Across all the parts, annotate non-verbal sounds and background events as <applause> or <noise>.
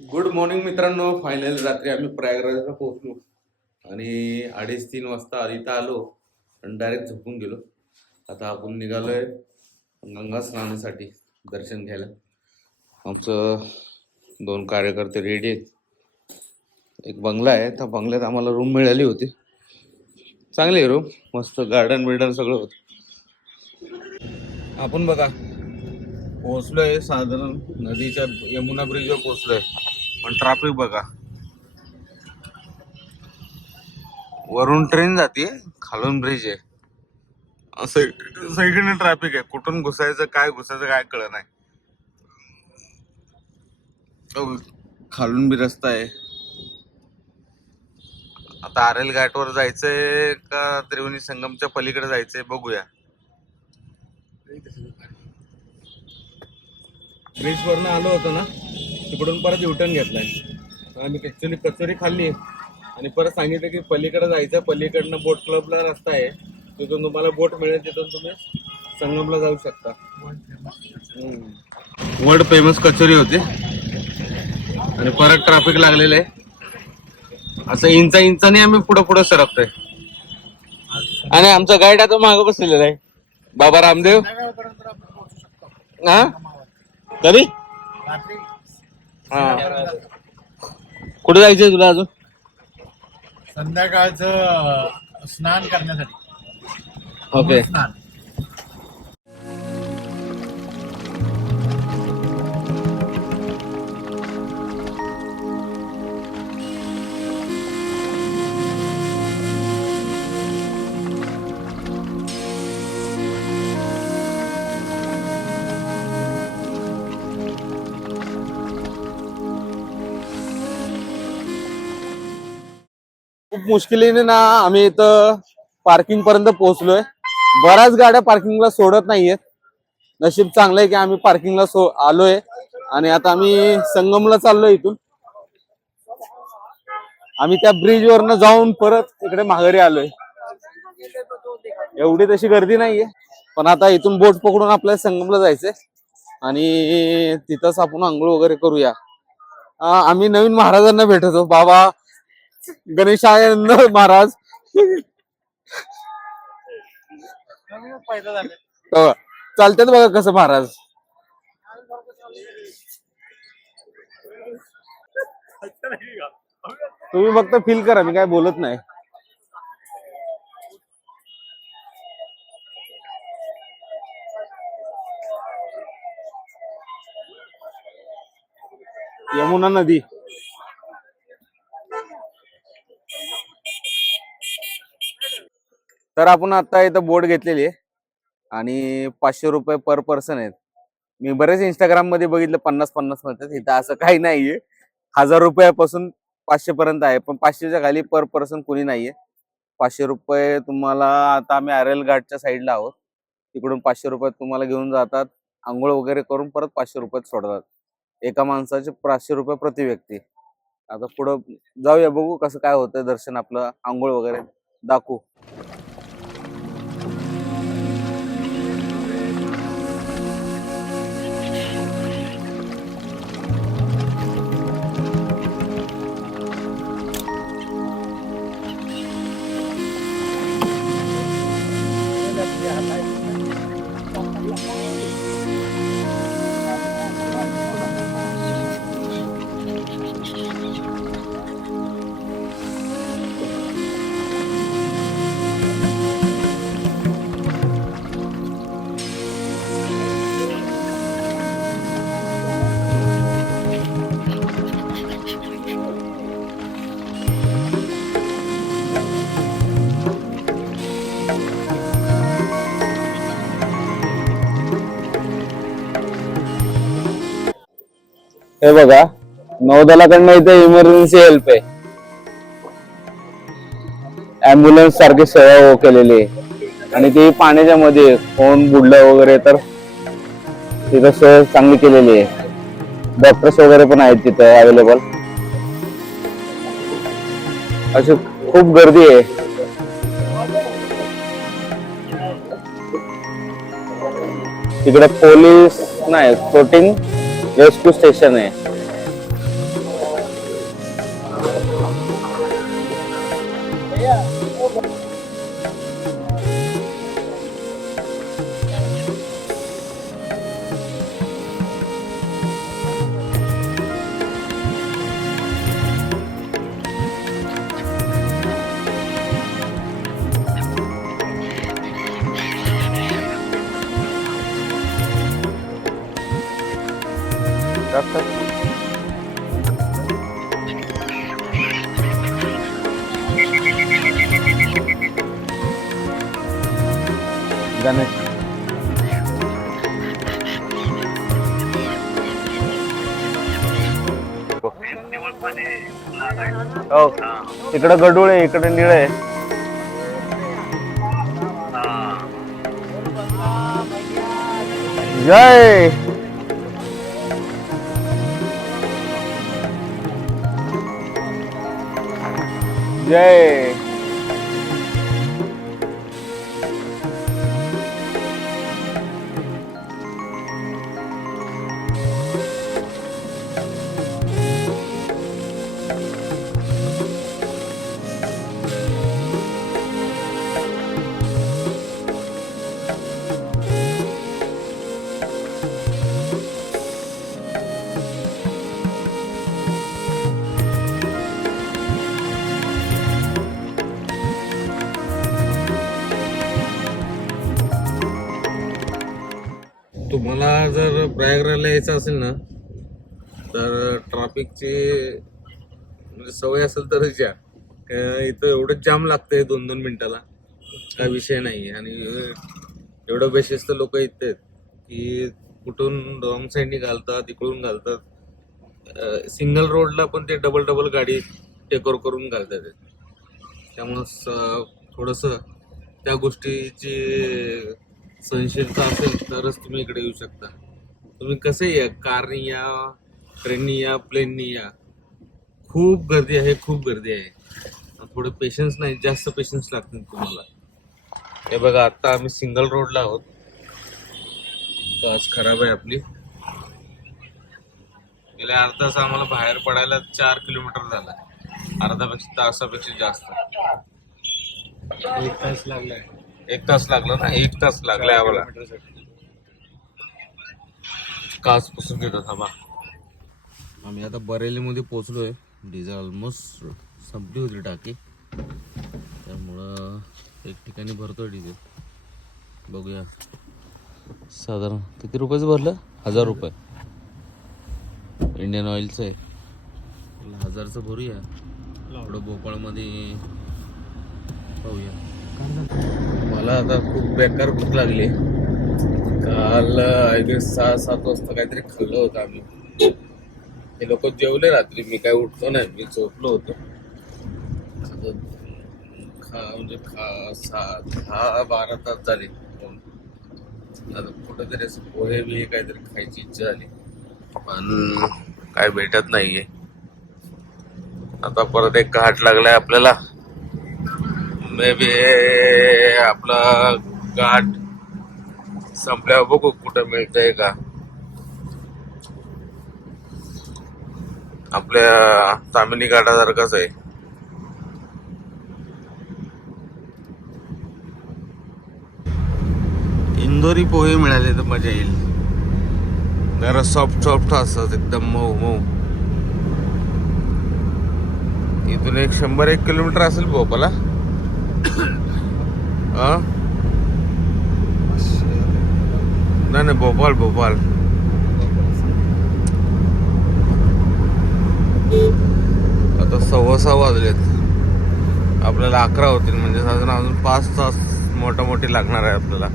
Good morning मित्रांनो. Final रात्री आम्ही प्रयागराजला पोहोचलो. आणि अडीच तीन वाजता इथं आलो आणि डायरेक्ट झोपून गेलो. आता आपण निघालोय गंगा स्नानासाठी दर्शन घ्यायला. आमचं दोन कार्यकर्ते रेडी आहेत. एक बंगला आहे. त्या बंगल्यात आम्हाला रूम मिळाली होती. चांगली आहे रूम मस्त गार्डन बिर्डन सगळं होतं. आपण बघा पोहोचलोय साधारण नदीच्या यमुना ब्रिजवर पोहोचलोय. पण ट्रॅफिक बघा. वरून ट्रेन जाते खालून ब्रिज आहे. सगळीकडे ट्रॅफिक आहे. कुठून घुसायचं काय घुसायचं काय कळ नाही. खालून बी रस्ता आहे. आता आर एल घाटवर जायचंय का त्रिवेणी संगमच्या पलीकडे जायचंय बघूया. ब्रिजवरनं आलो होतो ना तिकडून परत युटर्न घेतलाय. आम्ही ऍक्च्युली कचोरी खाल्ली. आणि परत सांगितलं की पलीकडे जायचं पलीकडनं बोट क्लबला रस्ता आहे. तिथून तुम्हाला बोट मिळेल तिथून तुम्ही संगमला जाऊ शकता. वर्ल्ड फेमस कचोरी होती. आणि परत ट्रॅफिक लागलेलं आहे. असं इंचा इंचाने आम्ही पुढं पुढं सरकतोय. आणि आमचा गाईड आता मागं बसलेला आहे. बाबा रामदेव. हा? तरी हा. कुठे जायचंय तुला अजून? संध्याकाळचं स्नान करण्यासाठी. ओके. स्नान. खूप मुश्किलीने ना आम्ही इथं पार्किंग पर्यंत पोहोचलोय. बऱ्याच गाड्या पार्किंगला सोडत नाहीयेत. नशीब चांगलं आहे की आम्ही पार्किंगला सो आलोय. आणि आता आम्ही संगमला चाललोय इथून. आम्ही त्या ब्रिज वरनं जाऊन परत इकडे माघारी आलोय. एवढी तशी गर्दी नाहीये. पण आता इथून बोट पकडून आपल्याला संगमला जायचंय. आणि तिथंच आपण आंघोळ वगैरे करूया. आम्ही नवीन महाराजांना भेटतो बाबा गणेशानंद महाराज. हो. चालतात बघा कसं महाराज. तुम्ही फक्त फील करा मी काय बोलत नाही. यमुना नदी. तर आपण आता इथं बोट घेतलेली आहे. आणि पाचशे रुपये पर पर्सन आहेत. मी बरेच इंस्टाग्राममध्ये बघितलं पन्नास पन्नास म्हणतात. इथं असं काही नाहीये. हजार रुपयापासून पाचशे पर्यंत आहे. पण पाचशेच्या खाली पर पर्सन कोणी नाहीये. पाचशे रुपये तुम्हाला आता आम्ही आरेल घाटच्या साईडला आहोत. तिकडून पाचशे रुपयात तुम्हाला घेऊन जातात. आंघोळ वगैरे करून परत पाचशे रुपयात सोडतात. एका माणसाचे पाचशे रुपये प्रति व्यक्ती. आता पुढं जाऊया बघू कसं काय होतं दर्शन आपलं. आंघोळ वगैरे दाखवू. Jakarta. हे बघा नौदलाकडनं इथे इमर्जन्सी हेल्प आहे. अम्ब्युलन्स सारखी सेवा हो- केलेली आहे. आणि ती पाण्याच्या मध्ये फोन बुडलं वगैरे तर तिथं सोय चांगली केलेली आहे. डॉक्टर्स वगैरे पण आहेत तिथं अवेलेबल अशी खूप गर्दी आहे. तिकडे पोलीस नाही फ्लोटिंग रेस्क्यू स्टेशन आहे. हो गडूळ आहे इकडे निळ आहे. जय! जय! प्रयागराजला यायचं असेल ना तर ट्रॅफिकची म्हणजे सवय असेल तरच या. इथं एवढं जाम लागतंय दोन दोन मिनिटाला. काय विषय नाही आणि एवढं बेशिस्त लोक इथे आहेत की कुठून रॉंग साईडनी घालतात इकडून घालतात. सिंगल रोडला पण ते डबल डबल गाडी टेकोर करून घालतात. त्यामुळं थोडंसं त्या गोष्टीची सहनशीलता असेल तरच तुम्ही इकडे येऊ शकता. तुम्ही कसे या? कारनी या ट्रेननी या प्लेननी या? खूप गर्दी आहे खूप गर्दी आहे. थोडं पेशन्स नाही जास्त पेशन्स लागतील तुम्हाला. हे बघा आता आम्ही सिंगल रोडला आहोत. बस खराब आहे आपली. गेल्या अर्धा तास आम्हाला बाहेर पडायला चार किलोमीटर झाला. अर्धापेक्षा तासापेक्षा जास्त. एक तास लागलाय. एक तास लागला ना? एक तास लागलाय आम्हाला. काच पुसून घेतो थांबा. आम्ही आता बरेलीमध्ये पोचलोय डिझेल ऑलमोस्ट संपली होती टाकी. त्यामुळं एक ठिकाणी भरतोय डिझेल. बघूया. साधारण किती रुपयाचं भरलं? हजार रुपये. इंडियन ऑइलचं आहे. हजारचं भरूया. थोडं भोपाळमध्ये पाहूया. मला आता खूप बेकार भूक लागली. काल आय गेस सहा सात वाजता काहीतरी खाल्लं होतं आम्ही. हे लोक जेवले रात्री. मी काय उठलो नाही. मी झोपलो होतो. खा म्हणजे खा सहा दहा बारा तास झाले. आता कुठेतरी असं पोहे बी काहीतरी खायची इच्छा झाली. पण काय भेटत नाहीये. आता परत एक घाट लागलाय आपल्याला. मे बी आपला घाट संपल्यावर बघू कुठं मिळतंय का. आपल्या तामिनी घाटासारखाच आहे. इंदोरी पोहे मिळाले तर मजा येईल. जरा सॉफ्ट सॉफ्ट असतात एकदम मऊ मऊ. इथून एक शंभर एक किलोमीटर असेल भोपाला <coughs> हा नाही नाही भोपाळ भोपाल आता सव्वा सहा वाजलेत. आपल्याला अकरा होतील म्हणजे साधारण अजून पाच तास मोठा मोठी लागणार आहे आपल्याला.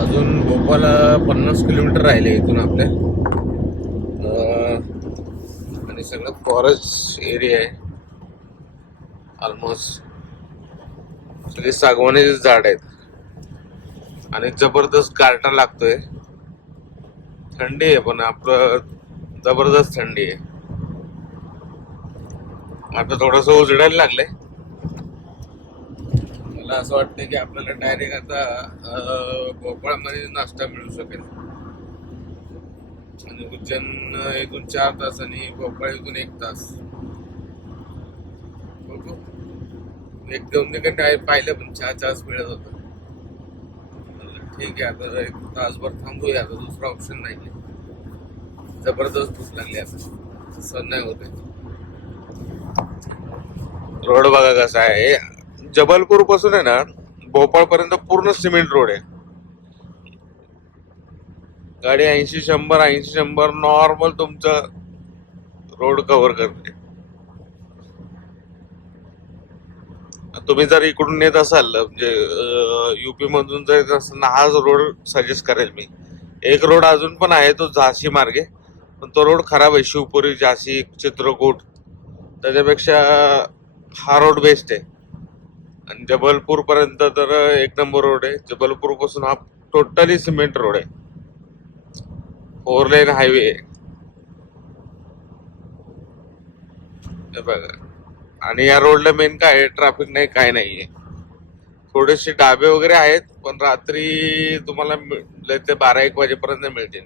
अजून भोपाळ पन्नास किलोमीटर राहिले इथून आपल्या आणि सगळं फॉरेस्ट एरिया आहे. ऑलमोस्ट सगळे सागवानीचे झाड आहेत. आणि जबरदस्त गारटा लागतोय. थंडी आहे पण आपलं जबरदस्त थंडी आहे. आता थोडस उजडायला लागलंय मला असं वाटतं की आपल्याला डायरेक्ट आता भोपाळमध्ये नाश्ता मिळू शकेल. आणि उज्जैन इथून चार तास आणि भोपाळ इथून एक तास बघू एक दोन ठिकाणी पाहिलं पण चहा चहाच मिळत होतं. ठीक आहे आता एक तासभर थांबूया आता दुसरा ऑप्शन नाही आहे. जबरदस्त भूक लागली आता. सण नाही होते रोड बघा कसा आहे. जबलपूरपासून आहे ना भोपाळ पर्यंत पूर्ण सिमेंट रोड आहे. गाडी ऐंशी शंभर ऐंशी शंभर नॉर्मल तुमचं रोड कव्हर करते. तुम्ही जर इकडून येत असाल म्हणजे युपी मधून जर येत असताना ना हाच रोड सजेस्ट करेल मी. एक रोड अजून पण आहे तो झाशी मार्गे. पण तो रोड खराब आहे शिवपुरी झाशी चित्रकूट. त्याच्यापेक्षा हा रोड बेस्ट आहे. आणि जबलपूर पर्यंत तर एक नंबर रोड आहे. जबलपूरपासून हा टोटली सिमेंट रोड आहे. फोर लेन हायवे हे बघा. आणि या रोडला मेन काय आहे? ट्रॅफिक नाही काय नाहीये. थोडेसे डाबे वगैरे आहेत पण रात्री तुम्हाला ते बारा एक वाजेपर्यंत मिळतील.